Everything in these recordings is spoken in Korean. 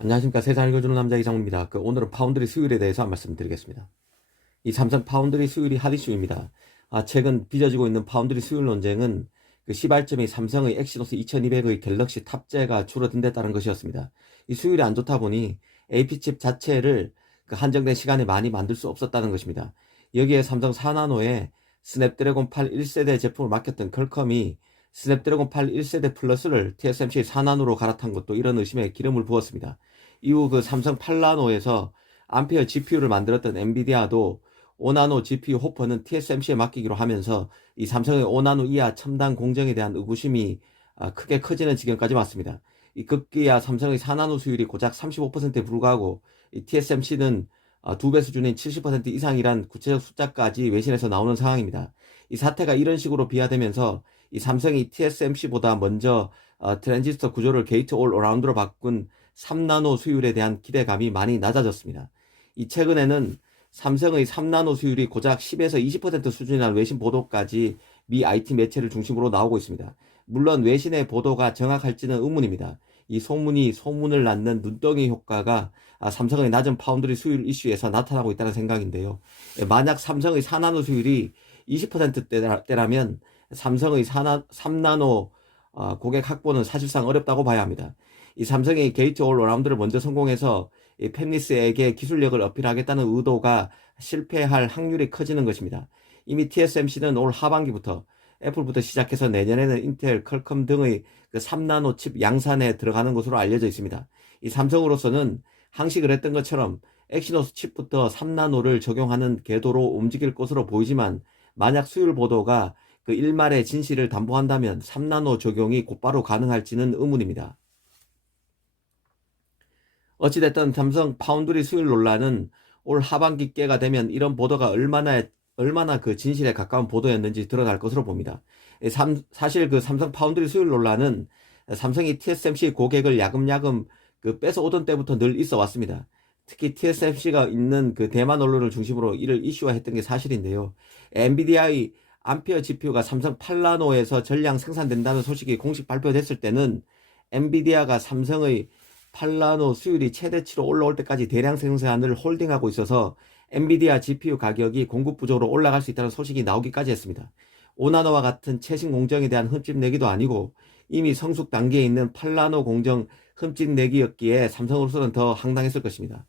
안녕하십니까. 세상을 읽어주는 남자 이상훈입니다. 오늘은 파운드리 수율에 대해서 한 말씀 드리겠습니다. 이 삼성 파운드리 수율이 핫 이슈입니다. 최근 빚어지고 있는 파운드리 수율 논쟁은 시발점이 삼성의 엑시노스 2200의 갤럭시 탑재가 줄어든 데 따른 것이었습니다. 이 수율이 안 좋다 보니 AP칩 자체를 한정된 시간에 많이 만들 수 없었다는 것입니다. 여기에 삼성 4나노에 스냅드래곤 8 1세대 제품을 맡겼던 퀄컴이 스냅드래곤 8 1세대 플러스를 TSMC 4나노로 갈아탄 것도 이런 의심에 기름을 부었습니다. 이후 삼성 8나노에서 암페어 GPU를 만들었던 엔비디아도 5나노 GPU 호퍼는 TSMC에 맡기기로 하면서 이 삼성의 5나노 이하 첨단 공정에 대한 의구심이 크게 커지는 지경까지 왔습니다. 이 급기야 삼성의 4나노 수율이 고작 35%에 불과하고 이 TSMC는 2배 수준인 70% 이상이란 구체적 숫자까지 외신에서 나오는 상황입니다. 이 사태가 이런 식으로 비화되면서 이 삼성이 TSMC보다 먼저 트랜지스터 구조를 게이트 올 어라운드로 바꾼 3나노 수율에 대한 기대감이 많이 낮아졌습니다. 이 최근에는 삼성의 3나노 수율이 고작 10에서 20% 수준이라는 외신 보도까지 미 IT 매체를 중심으로 나오고 있습니다. 물론 외신의 보도가 정확할지는 의문입니다. 이 소문이 소문을 낳는 눈덩이 효과가 삼성의 낮은 파운드리 수율 이슈에서 나타나고 있다는 생각인데요. 만약 삼성의 4나노 수율이 20%대라면 삼성의 3나노 고객 확보는 사실상 어렵다고 봐야 합니다. 이 삼성이 게이트 올 어라운드를 먼저 성공해서 이 팹리스에게 기술력을 어필하겠다는 의도가 실패할 확률이 커지는 것입니다. 이미 TSMC는 올 하반기부터 애플부터 시작해서 내년에는 인텔, 퀄컴 등의 3나노 칩 양산에 들어가는 것으로 알려져 있습니다. 이 삼성으로서는 항식을 했던 것처럼 엑시노스 칩부터 3나노를 적용하는 궤도로 움직일 것으로 보이지만 만약 수율 보도가 일말의 진실을 담보한다면 3나노 적용이 곧바로 가능할지는 의문입니다. 어찌됐든 삼성 파운드리 수율 논란은 올 하반기께가 되면 이런 보도가 얼마나 진실에 가까운 보도였는지 드러날 것으로 봅니다. 사실 삼성 파운드리 수율 논란은 삼성이 TSMC 고객을 야금야금 뺏어 오던 때부터 늘 있어 왔습니다. 특히 TSMC가 있는 대만 언론을 중심으로 이를 이슈화했던 게 사실인데요. 엔비디아의 암페어 GPU가 삼성 8나노에서 전량 생산된다는 소식이 공식 발표됐을 때는 엔비디아가 삼성의 8나노 수율이 최대치로 올라올 때까지 대량 생산을 홀딩하고 있어서 엔비디아 GPU 가격이 공급 부족으로 올라갈 수 있다는 소식이 나오기까지 했습니다. 5나노와 같은 최신 공정에 대한 흠집 내기도 아니고 이미 성숙 단계에 있는 8나노 공정 흠집 내기였기에 삼성으로서는 더 황당했을 것입니다.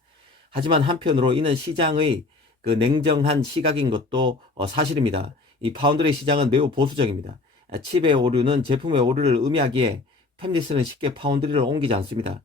하지만 한편으로 이는 시장의 냉정한 시각인 것도 사실입니다. 이 파운드리 시장은 매우 보수적입니다. 칩의 오류는 제품의 오류를 의미하기에 팹리스는 쉽게 파운드리를 옮기지 않습니다.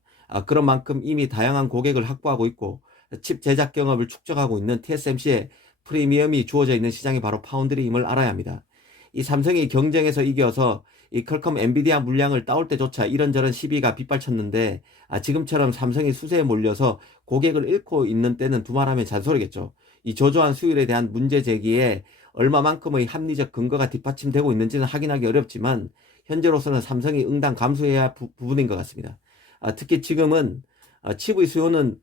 그런 만큼 이미 다양한 고객을 확보하고 있고 칩 제작 경험을 축적하고 있는 TSMC의 프리미엄이 주어져 있는 시장이 바로 파운드리임을 알아야 합니다. 이 삼성이 경쟁에서 이겨서 이 퀄컴 엔비디아 물량을 따올 때조차 이런저런 시비가 빗발쳤는데 지금처럼 삼성이 수세에 몰려서 고객을 잃고 있는 때는 두말하면 잔소리겠죠. 이 저조한 수율에 대한 문제 제기에 얼마만큼의 합리적 근거가 뒷받침되고 있는지는 확인하기 어렵지만 현재로서는 삼성이 응당 감수해야 할 부분인 것 같습니다. 특히 지금은 칩의 수요는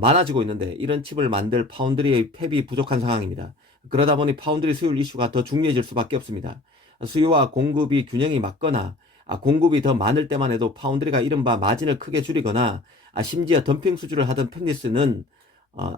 많아지고 있는데 이런 칩을 만들 파운드리의 팹이 부족한 상황입니다. 그러다 보니 파운드리 수율 이슈가 더 중요해질 수밖에 없습니다. 수요와 공급이 균형이 맞거나 공급이 더 많을 때만 해도 파운드리가 이른바 마진을 크게 줄이거나 심지어 덤핑 수주를 하던 팹리스는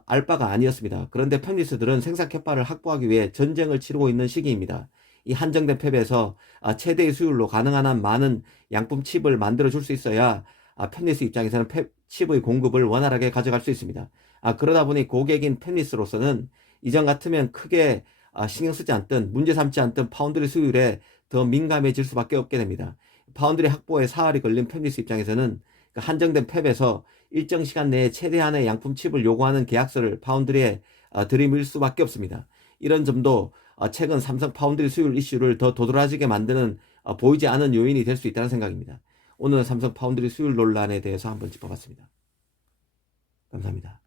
알 바가 아니었습니다. 그런데 팹리스들은 생산 캐파를 확보하기 위해 전쟁을 치르고 있는 시기입니다. 이 한정된 팹에서 최대의 수율로 가능한 한 많은 양품 칩을 만들어 줄 수 있어야 팹리스 입장에서는 칩의 공급을 원활하게 가져갈 수 있습니다. 그러다 보니 고객인 팹리스로서는 이전 같으면 크게 신경 쓰지 않던 문제 삼지 않던 파운드리 수율에 더 민감해질 수밖에 없게 됩니다. 파운드리 확보에 사활이 걸린 팹리스 입장에서는 한정된 팹에서 일정 시간 내에 최대한의 양품 칩을 요구하는 계약서를 파운드리에 들이밀 수밖에 없습니다. 이런 점도 최근 삼성 파운드리 수율 이슈를 더 도드라지게 만드는 보이지 않은 요인이 될 수 있다는 생각입니다. 오늘은 삼성 파운드리 수율 논란에 대해서 한번 짚어봤습니다. 감사합니다.